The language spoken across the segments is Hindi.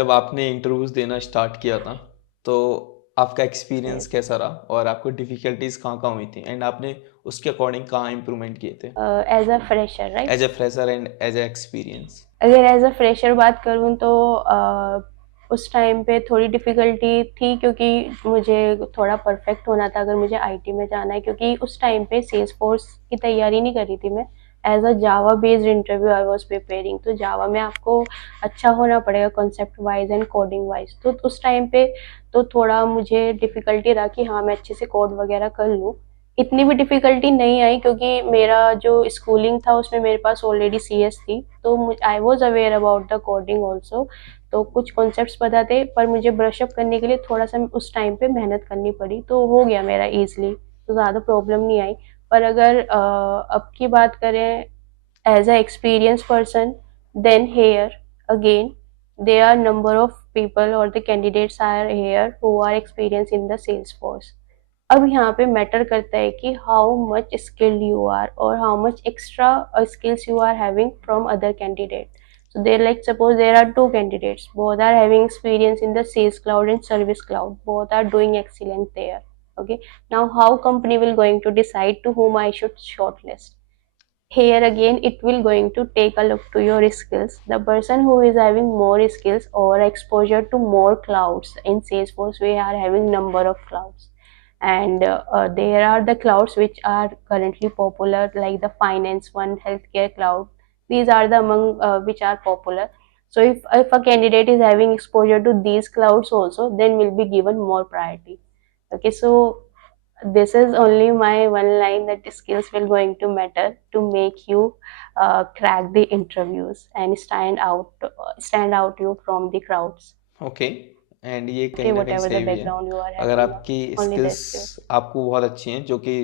जब आपने इंटरव्यूज़ देना स्टार्ट किया था, तो आपका एक्सपीरियंस यस। कैसा रहा और आपको डिफ़िकल्टीज़ कहाँ-कहाँ हुई थी एंड आपने उसके अकॉर्डिंग कहाँ इम्प्रूवमेंट किए थे? As a fresher right? As a fresher and as a experience? अगर एज़ अ फ्रेशर बात करूँ तो उस टाइम पे थोड़ी डिफ़िकल्टी थी क्योंकि मुझे थोड़ा परफ़ेक्ट होना था अगर मुझे आईटी में जाना है, क्योंकि उस टाइम पे सेल्सफोर्स की तैयारी नहीं कर रही थी मैं। As a Java based interview I was preparing, तो जावा में आपको अच्छा होना पड़ेगा concept wise and coding wise. तो उस टाइम पे तो थोड़ा मुझे डिफ़िकल्टी रहा कि हाँ, मैं अच्छे से कोड वग़ैरह कर लूँ। इतनी भी डिफ़िकल्टी नहीं आई क्योंकि मेरा जो स्कूलिंग था उसमें मेरे पास ऑलरेडी सीएस थी, तो I was aware about the coding also. तो कुछ कॉन्सेप्ट्स पता थे, पर मुझे ब्रश अप करने के लिए थोड़ा-सा उस टाइम पे मेहनत करनी पड़ी, तो हो गया मेरा ईज़िली, तो ज़्यादा प्रॉब्लम नहीं आई। पर अगर अब की बात करें as a experienced person, then here again there are number of people or the candidates are here who are experienced in the Salesforce. अब यहाँ पे मैटर करता है कि how much skilled you are और how much extra skills you are having from other candidate. So there, like suppose there are two candidates, both are having experience in the sales cloud and service cloud, both are doing excellent there. Okay, now how company will going to decide to whom I should shortlist? Here again it will going to take a look to your skills. The person who is having more skills or exposure to more clouds, in Salesforce we are having number of clouds, and there are the clouds which are currently popular, like the finance one, healthcare cloud. These are the among which are popular. So if a candidate is having exposure to these clouds also, then will be given more priority. Okay, so this is only my one line, that skills will going to matter to make you crack the interviews and stand out you from the crowds. Okay. And ये Okay, कहीं न कहीं whatever the सही भी है। background you are अगर having, आपकी only the स्किल्स skills. आपको बहुत अच्छी हैं, जो कि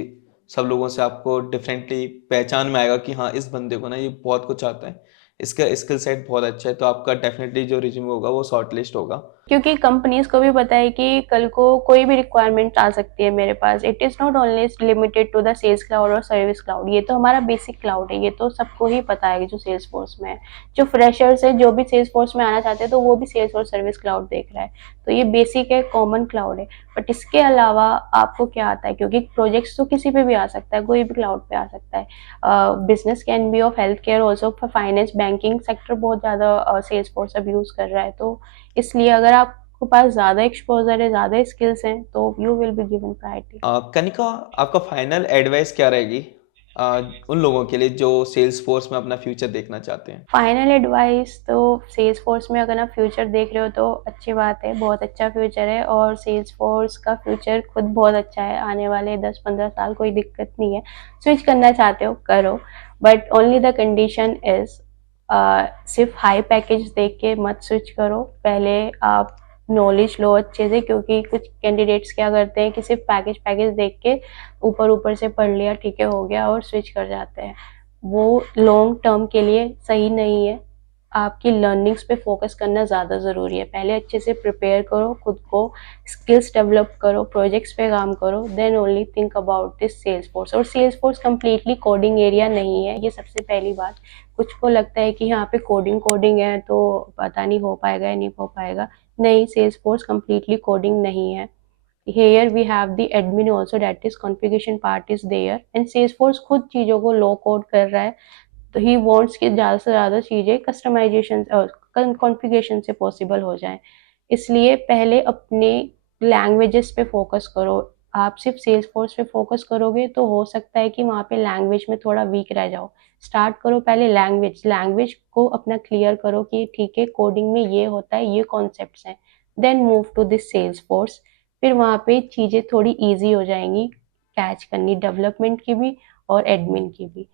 सब लोगों से आपको डिफरेंटली पहचान में आएगा कि हाँ, इस बंदे को ना ये बहुत कुछ आता है। इसका स्किल सेट बहुत अच्छा है, तो आपका डेफ़िनिटली जो रिज़्यूमे होगा वो शॉर्टलिस्ट होगा। क्योंकि कंपनीज को भी पता है कि कल को कोई भी रिक्वायरमेंट आ सकती है मेरे पास। It is not only limited to the sales cloud और सर्विस क्लाउड, ये तो हमारा बेसिक क्लाउड है, ये तो सबको ही पता है जो सेल्स फोर्स में है। जो फ्रेशर्स है, जो भी सेल्स फोर्स में आना चाहते हैं, तो वो भी सेल्स और सर्विस क्लाउड देख रहा है। तो ये बेसिक है, कॉमन क्लाउड है। बट इसके अलावा आपको क्या आता है, क्योंकि प्रोजेक्ट्स तो किसी पे भी आ सकता है, कोई भी क्लाउड पे आ सकता है। Business can be of health care also, finance banking sector बहुत ज़्यादा सेल्स फोर्स अब यूज़ कर रहा है। तो इसलिए अगर आपके पास ज़्यादा एक्सपोज़र है, ज़्यादा स्किल्स हैं, तो you will be given priority. Kanika, आपका फाइनल एडवाइस क्या रहेगी अ, उन लोगों के लिए जो सेल्स फ़ोर्स में अपना फ्यूचर देखना चाहते हैं? फाइनल एडवाइस तो सेल्स फोर्स में अगर आप फ्यूचर देख रहे हो तो अच्छी बात है, बहुत अच्छा फ्यूचर है और सेल्स फोर्स का फ्यूचर खुद बहुत अच्छा है। आने वाले 10-15 साल कोई दिक्कत नहीं है। स्विच करना चाहते हो, करो, but only the condition is सिर्फ़ हाई पैकेज देख के मत स्विच करो। पहले आप नॉलेज लो अच्छे से, क्योंकि कुछ कैंडिडेट्स क्या करते हैं कि सिर्फ़ पैकेज देख के ऊपर-ऊपर से पढ़ लिया, ठीक है, हो गया, और स्विच कर जाते हैं। वो लॉन्ग टर्म के लिए सही नहीं है। आपकी लर्निंग्स पे फ़ोकस करना ज़्यादा ज़रूरी है। पहले अच्छे से प्रिपेयर करो खुद को, स्किल्स डेवलप करो, प्रोजेक्ट्स पे काम करो, then only think about this Salesforce. और सेल्सफोर्स कंप्लीटली कोडिंग एरिया नहीं है, ये सबसे पहली बात। कुछ को लगता है कि यहाँ पे कोडिंग है तो पता नहीं हो पाएगा या नहीं हो पाएगा। नहीं, सेल्सफोर्स कंप्लीटली कोडिंग नहीं है। Here we have the admin also, that is configuration part is there, and Salesforce खुद चीज़ों को लो कोड कर रहा है, तो ही wants कि ज़्यादा से ज़्यादा चीज़ें कस्टमाइजेशन और कॉन्फ़िगरेशन से पॉसिबल हो जाएँ। इसलिए पहले अपने लैंग्वेजेस पे फ़ोकस करो। आप सिर्फ सेल्सफोर्स पे फ़ोकस करोगे तो हो सकता है कि वहाँ पे लैंग्वेज में थोड़ा वीक रह जाओ। स्टार्ट करो पहले लैंग्वेज को अपना क्लियर करो कि ठीक है, कोडिंग में ये होता है, ये कॉन्सेप्ट्स हैं। Then move to this Salesforce. फिर वहाँ पे चीज़ें थोड़ी ईज़ी हो जाएँगी कैच करनी, डेवलपमेंट की भी और एडमिन की भी।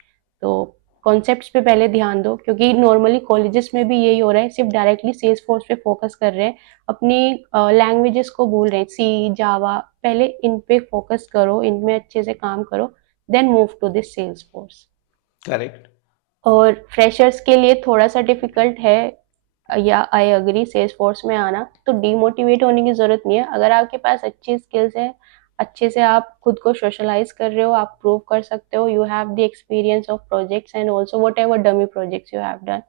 तो कॉन्सेप्ट्स पे पहले ध्यान दो, क्योंकि नॉर्मली कॉलेजेस में भी यही हो रहा है, सिर्फ डायरेक्टली सेल्स फोर्स पे फोकस कर रहे हैं, अपनी लैंग्वेजेस को भूल रहे हैं। सी, जावा, पहले इन पे फोकस करो, इनमें अच्छे से काम करो, then move to this Salesforce. Correct. और फ्रेशर्स के लिए थोड़ा सा डिफिकल्ट है, या आई एग्री, सेल्स फोर्स में आना, तो डीमोटिवेट होने की ज़रूरत नहीं है। अगर आपके पास अच्छी स्किल्स हैं, अच्छे से आप खुद को सोशलाइज़ कर रहे हो, आप प्रूव कर सकते हो, you have the experience of projects and also whatever dummy projects you have done,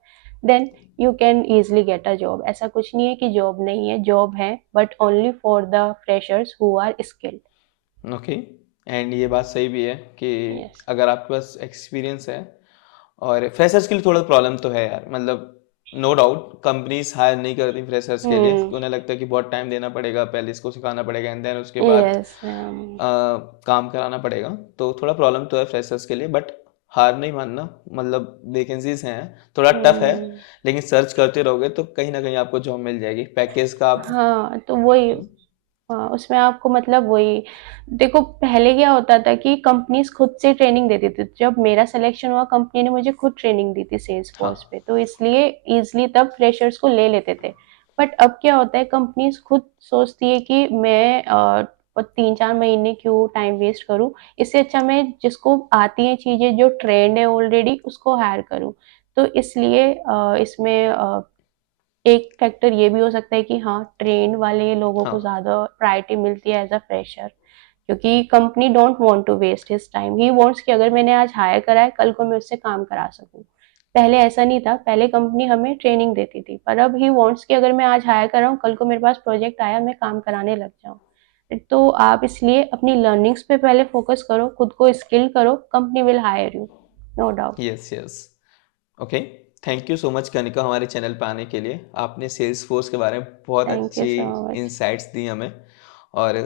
then you can easily get a job. ऐसा कुछ नहीं है कि जॉब नहीं है, जॉब है, but only for the freshers who are skilled. Okay. And ये बात सही भी है कि यस। अगर आपके पास एक्सपीरियंस है, और फ्रेशर्स के लिए थोड़ा प्रॉब्लम तो है यार, मतलब नो डाउट कंपनीज हायर नहीं करती फ्रेशर्स के लिए, हम्म। उन्हें लगता है कि बहुत टाइम देना पड़ेगा, पहले इसको सिखाना पड़ेगा एंड देन उसके बाद यस। काम कराना पड़ेगा। तो थोड़ा प्रॉब्लम तो है फ्रेशर्स के लिए, बट हार नहीं मानना, मतलब वैकेंसीज हैं, थोड़ा टफ है, हम्म। लेकिन सर्च करते रहोगे तो कहीं ना कहीं आपको जॉब मिल जाएगी। पैकेज का आप हाँ, तो वही। हाँ, उसमें आपको मतलब वही, देखो पहले क्या होता था कि कंपनीज खुद से ट्रेनिंग देती थी। जब मेरा सिलेक्शन हुआ, कंपनी ने मुझे खुद ट्रेनिंग दी थी सेल्स फोर्स हाँ। पे, तो इसलिए इजली तब फ्रेशर्स को ले लेते थे। बट अब क्या होता है, कंपनीज खुद सोचती है कि मैं 3-4 महीने क्यों टाइम वेस्ट करूं, इससे अच्छा मैं जिसको आती हैं चीजें, जो ट्रेंड है ऑलरेडी, उसको हायर करूं। तो इसलिए इसमें एक फैक्टर ये भी हो सकता है कि हाँ, ट्रेन वाले लोगों को हाँ। ज़्यादा प्रायोरिटी मिलती है एज़ अ फ्रेशर, क्योंकि company don't want to waste his time. He wants कि अगर मैंने आज हायर करा है, कल को मैं उससे काम करा सकूँ। पहले ऐसा नहीं था, पहले कंपनी हमें ट्रेनिंग देती थी, पर अब ही वांट्स कि अगर मैं आज हायर कर रहा हूँ, कल को मेरे पास प्रोजेक्ट आया, मैं काम कराने लग जाऊँ। तो आप इसलिए अपनी लर्निंग्स पे पहले फोकस करो, खुद को स्किल करो, company will hire you, no doubt. Yes yes. Okay. Thank you so much Kanika हमारे चैनल पे आने के लिए। आपने सेल्स फोर्स के बारे में बहुत थैंक यू अच्छी सो मच। इंसाइट्स दी हमें, और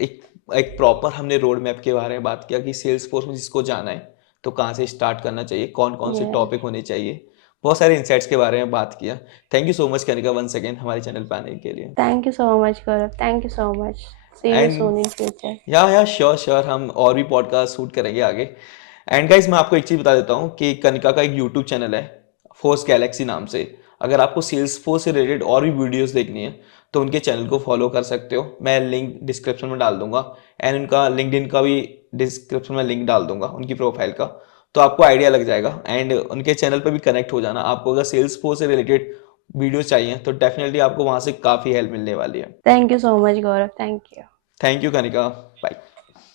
एक एक प्रॉपर हमने रोड मैप के बारे में बात किया कि सेल्स फोर्स में जिसको जाना है तो कहाँ से स्टार्ट करना चाहिए, कौन कौन से यस। टॉपिक होने चाहिए, बहुत सारे इंसाइट्स के बारे में बात किया। Thank you so much Kanika once again हमारे चैनल पे आने के लिए। Thank you so much, Gaurav. Thank you so much. See you and soon in future. या श्योर श्योर, हम और भी पॉडकास्ट शूट करेंगे आगे। एंड गाइज मैं आपको एक चीज़ बता देता हूँ कि कनिका का एक यूट्यूब चैनल है फोर्स गैलेक्सी नाम से। अगर आपको सेल्स फोर्स से रिलेटेड और भी वीडियोस देखनी है तो उनके चैनल को फॉलो कर सकते हो, मैं लिंक डिस्क्रिप्शन में डाल दूंगा। एंड उनका लिंक्डइन का भी डिस्क्रिप्शन में लिंक डाल दूंगा, उनकी प्रोफाइल का, तो आपको आइडिया लग जाएगा। एंड उनके चैनल पर भी कनेक्ट हो जाना। आपको अगर सेल्स फोर्स से रिलेटेड वीडियो चाहिए तो डेफिनेटली आपको वहाँ से काफ़ी हेल्प मिलने वाली है। Thank you so much, Gaurav. Thank you. Thank you Kanika. Bye.